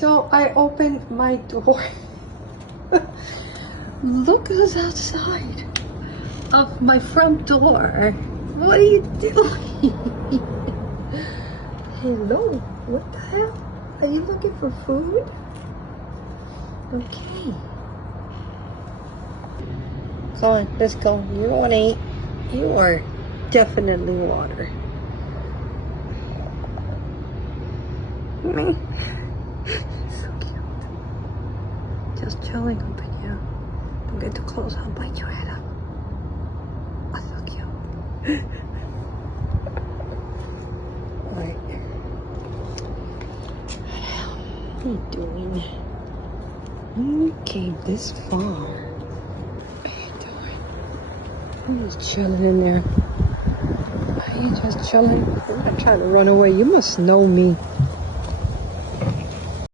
So I opened my door. Look who's outside of my front door. What are you doing? Hello, what the hell? Are you looking for food? Okay. Come on, let's go. You don't want to eat. You are definitely water. So cute. Just chilling over here. Don't get too close, I'll bite your head up. Oh, so cute. Alright. What are you doing? You came this far. What are you doing? I'm just chilling in there. Are you just chilling? I'm not trying to run away. You must know me.